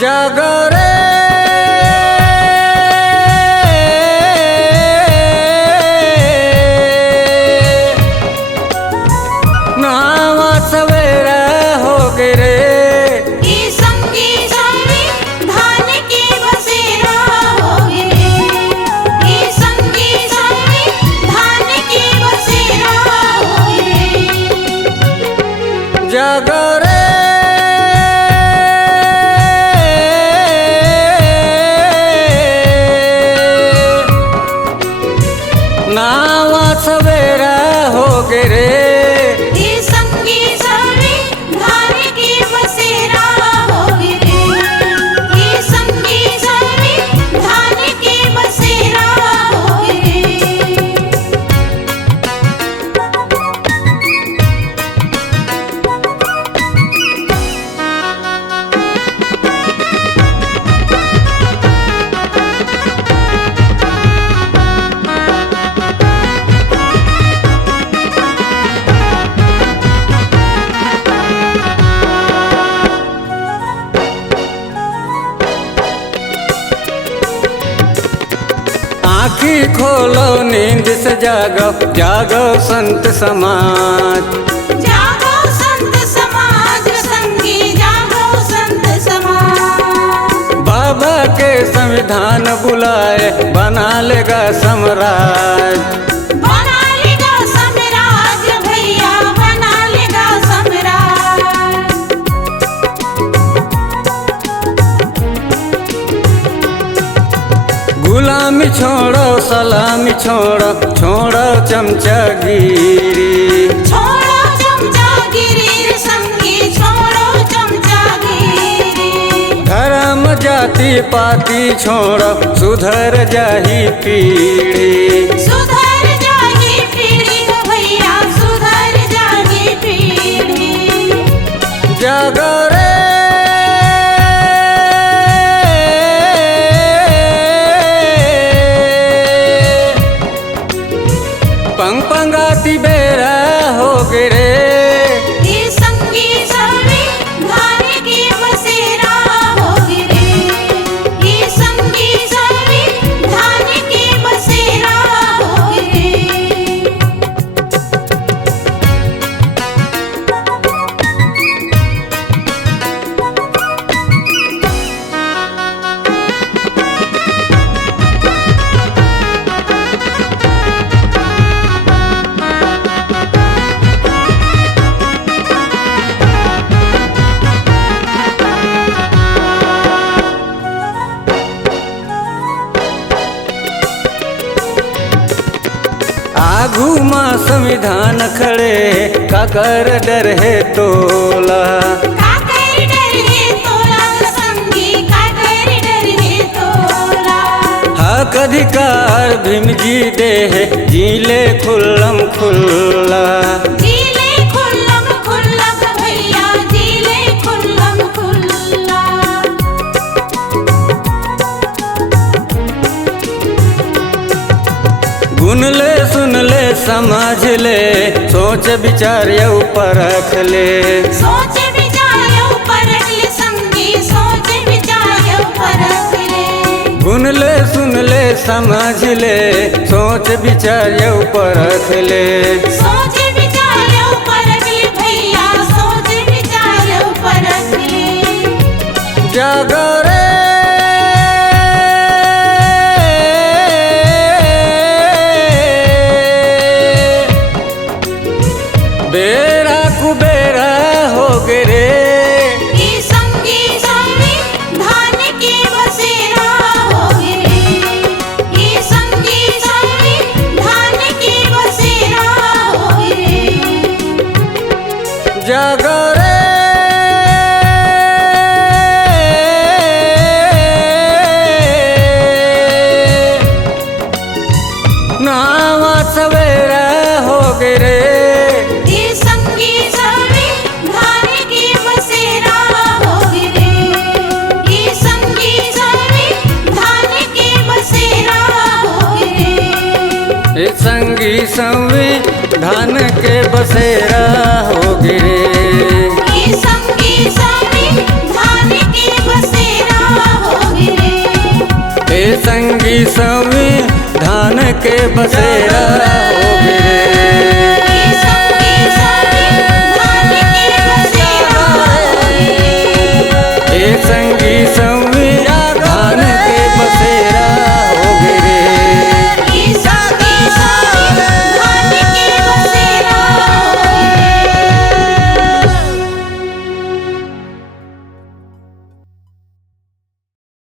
जागो रे नावा सवेरा हो गए रे संगी सावी धान के बसेरा हो गए संगी सावी धान के बसेरा हो गए जागो रे नावा सवेरा हो गए रे संगी सावी धान के बसेरा हो गए संगी सावी धान के बसेरा हो गए आँखी खोलो नींद से जागो जागो संत समाज जागो संत समाज संगी जागो संत समाज बाबा के संविधान बुलाए बना लेगा साम्राज्य बना लेगा साम्राज्य भैया बना लेगा साम्राज्य गुलामी छोड़ो सलामी छोड़ो छोड़ो चमचागिरी छोड़ो चमचागिरी संगी छोड़ो चमचागिरी धर्म जाति पाति छोड़ो सुधर जाही पीढ़ी सुधर जागी पीढ़ी भैया सुधर जागी पीढ़ी जागो रे पंग पंगाती बेरा हो गए रे संगी सावी धान के बसेरा हो गए संगी सावी धान के बसेरा हो गए आगू माँ संविधान खड़े काकर डर है तोला काकर डर है तोला संगी काकर डर है तोला हक अधिकार भीम जी दे है जीले खुल्लम खुल्ला जीले खुल्लम खुल्ला भैया जीले खुल्लम खुल्ला गुन ले सुन ले समझ ले सोच विचार यऊ परख ले सोच विचार परख ले संगी सोच विचार परख ले गुन ले सुन ले समझ ले सोच विचार यऊ परख ले सोच विचार परख ले भैया सोच विचार परख ले जागो रे बेरा कुबेरा हो गए रे संगी सावी धान के बसेरा हो गए संगी सावी धान के बसेरा हो गए जागो रे नावा सवेरा हो गए रे संगी सावी धान के बसेरा हो गए संगी सावी धान के बसेरा हो गए संगी संविधान के बसेरा हो गिरे। संगी सावी धान के बसेरा संविधान के बसेरा